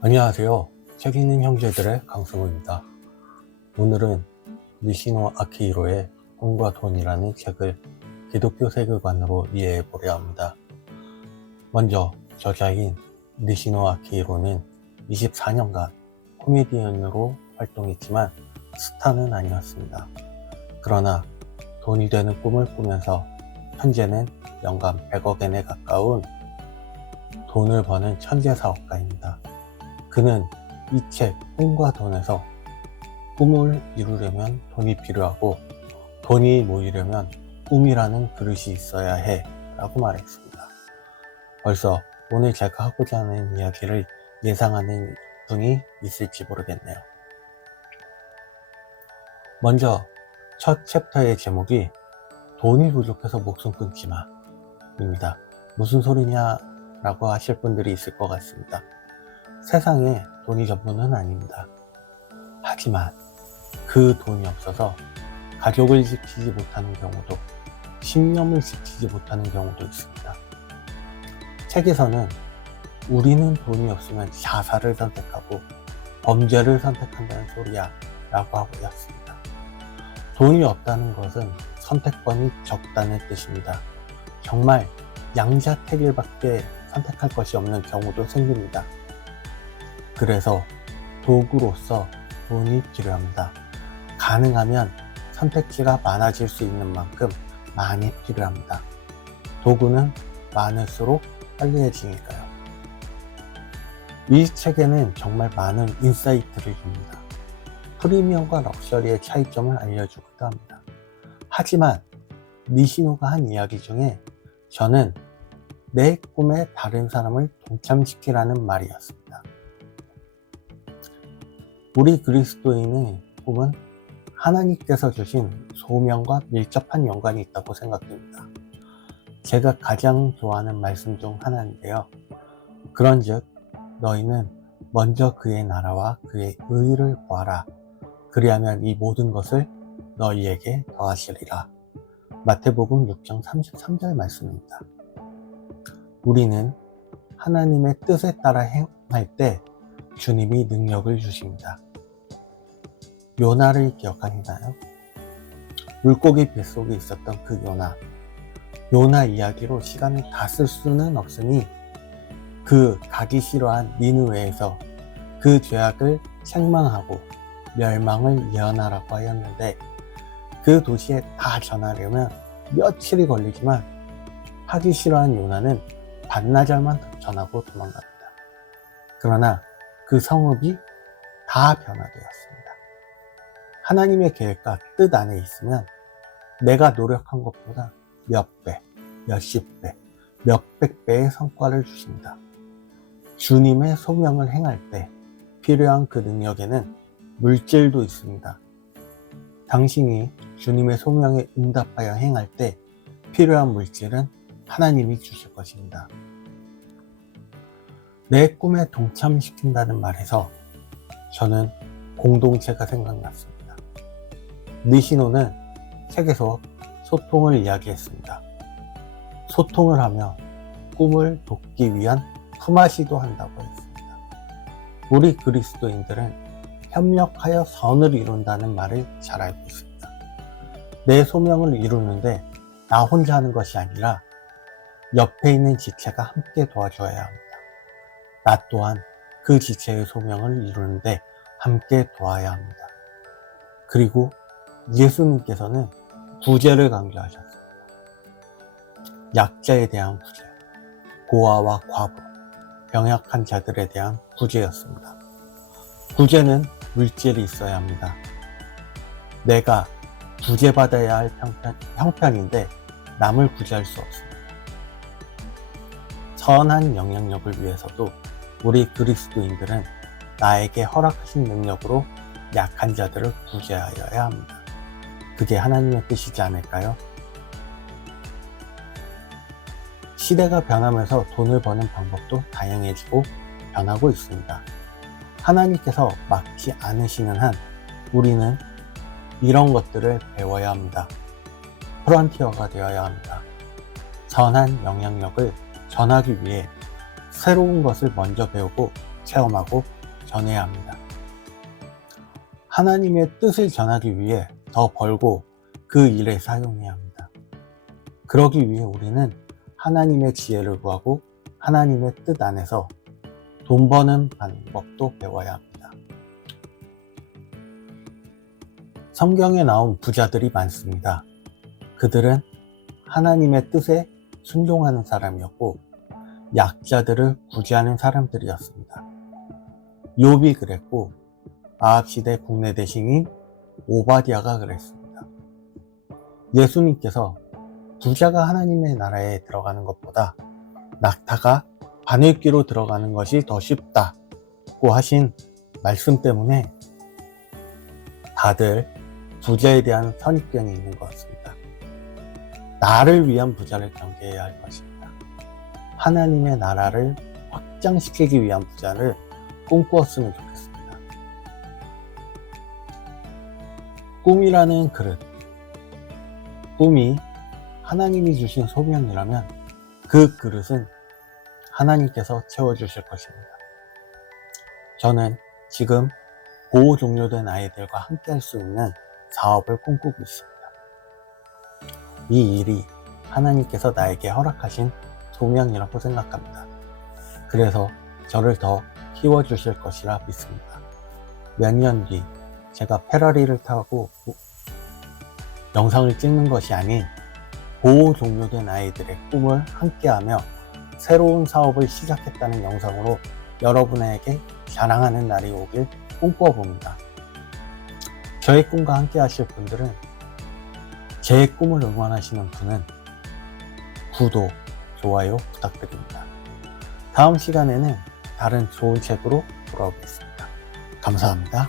안녕하세요. 책 읽는 형제들의 강승호입니다. 오늘은 니시노 아키히로의 꿈과 돈이라는 책을 기독교 세계관으로 이해해 보려 합니다. 먼저 저자인 니시노 아키히로는 24년간 코미디언으로 활동했지만 스타는 아니었습니다. 그러나 돈이 되는 꿈을 꾸면서 현재는 연간 100억엔에 가까운 돈을 버는 천재 사업가입니다. 그는 이 책 꿈과 돈에서 꿈을 이루려면 돈이 필요하고 돈이 모이려면 꿈이라는 그릇이 있어야 해 라고 말했습니다. 벌써 오늘 제가 하고자 하는 이야기를 예상하는 분이 있을지 모르겠네요. 먼저 첫 챕터의 제목이 돈이 부족해서 목숨 끊지 마 입니다. 무슨 소리냐 라고 하실 분들이 있을 것 같습니다. 세상에 돈이 전부는 아닙니다. 하지만 그 돈이 없어서 가족을 지키지 못하는 경우도, 신념을 지키지 못하는 경우도 있습니다. 책에서는 우리는 돈이 없으면 자살을 선택하고 범죄를 선택한다는 소리야 라고 하고 있습니다. 돈이 없다는 것은 선택권이 적다는 뜻입니다. 정말 양자택일밖에 선택할 것이 없는 경우도 생깁니다. 그래서 도구로서 돈이 필요합니다. 가능하면 선택지가 많아질 수 있는 만큼 많이 필요합니다. 도구는 많을수록 편리해지니까요. 이 책에는 정말 많은 인사이트를 줍니다. 프리미엄과 럭셔리의 차이점을 알려주기도 합니다. 하지만 니시노가 한 이야기 중에 저는 내 꿈에 다른 사람을 동참시키라는 말이었습니다. 우리 그리스도인의 꿈은 하나님께서 주신 소명과 밀접한 연관이 있다고 생각됩니다. 제가 가장 좋아하는 말씀 중 하나인데요. 그런즉 너희는 먼저 그의 나라와 그의 의를 구하라. 그리하면 이 모든 것을 너희에게 더하시리라. 마태복음 6장 33절 말씀입니다. 우리는 하나님의 뜻에 따라 행할 때 주님이 능력을 주십니다. 요나를 기억하시나요? 물고기 뱃속에 있었던 그 요나 이야기로 시간을 다 쓸 수는 없으니 그 가기 싫어한 니느웨에서 그 죄악을 책망하고 멸망을 예언하라고 하였는데 그 도시에 다 전하려면 며칠이 걸리지만 하기 싫어한 요나는 반나절만 전하고 도망갑니다. 그러나 그 성읍이 다 변화되었습니다. 하나님의 계획과 뜻 안에 있으면 내가 노력한 것보다 몇 배, 몇십 배, 몇백 배의 성과를 주십니다. 주님의 소명을 행할 때 필요한 그 능력에는 물질도 있습니다. 당신이 주님의 소명에 응답하여 행할 때 필요한 물질은 하나님이 주실 것입니다. 내 꿈에 동참시킨다는 말에서 저는 공동체가 생각났습니다. 니시노는 책에서 소통을 이야기했습니다. 소통을 하며 꿈을 돕기 위한 품앗이도 한다고 했습니다. 우리 그리스도인들은 협력하여 선을 이룬다는 말을 잘 알고 있습니다. 내 소명을 이루는데 나 혼자 하는 것이 아니라 옆에 있는 지체가 함께 도와줘야 합니다. 나 또한 그 지체의 소명을 이루는데 함께 도와야 합니다. 그리고 예수님께서는 구제를 강조하셨습니다. 약자에 대한 구제, 고아와 과부, 병약한 자들에 대한 구제였습니다. 구제는 물질이 있어야 합니다. 내가 구제받아야 할 형편인데 남을 구제할 수 없습니다. 선한 영향력을 위해서도 우리 그리스도인들은 나에게 허락하신 능력으로 약한 자들을 구제하여야 합니다. 그게 하나님의 뜻이지 않을까요? 시대가 변하면서 돈을 버는 방법도 다양해지고 변하고 있습니다. 하나님께서 막지 않으시는 한 우리는 이런 것들을 배워야 합니다. 프론티어가 되어야 합니다. 선한 영향력을 전하기 위해 새로운 것을 먼저 배우고 체험하고 전해야 합니다. 하나님의 뜻을 전하기 위해 더 벌고 그 일에 사용해야 합니다. 그러기 위해 우리는 하나님의 지혜를 구하고 하나님의 뜻 안에서 돈 버는 방법도 배워야 합니다. 성경에 나온 부자들이 많습니다. 그들은 하나님의 뜻에 순종하는 사람이었고 약자들을 구제하는 사람들이었습니다. 욥이 그랬고 아합시대 국내 대신인 오바댜가 그랬습니다. 예수님께서 부자가 하나님의 나라에 들어가는 것보다 낙타가 바늘귀로 들어가는 것이 더 쉽다고 하신 말씀 때문에 다들 부자에 대한 선입견이 있는 것 같습니다. 나를 위한 부자를 경계해야 할 것입니다. 하나님의 나라를 확장시키기 위한 부자를 꿈꾸었으면 좋겠습니다. 꿈이라는 그릇, 꿈이 하나님이 주신 소명이라면 그 그릇은 하나님께서 채워주실 것입니다. 저는 지금 보호 종료된 아이들과 함께 할 수 있는 사업을 꿈꾸고 있습니다. 이 일이 하나님께서 나에게 허락하신 소명이라고 생각합니다. 그래서 저를 더 키워주실 것이라 믿습니다. 몇 년 뒤 제가 페라리를 타고 영상을 찍는 것이 아닌 보호 종료된 아이들의 꿈을 함께하며 새로운 사업을 시작했다는 영상으로 여러분에게 자랑하는 날이 오길 꿈꿔봅니다. 저의 꿈과 함께 하실 분들은, 제 꿈을 응원하시는 분은 구독, 좋아요 부탁드립니다. 다음 시간에는 다른 좋은 책으로 돌아오겠습니다. 감사합니다.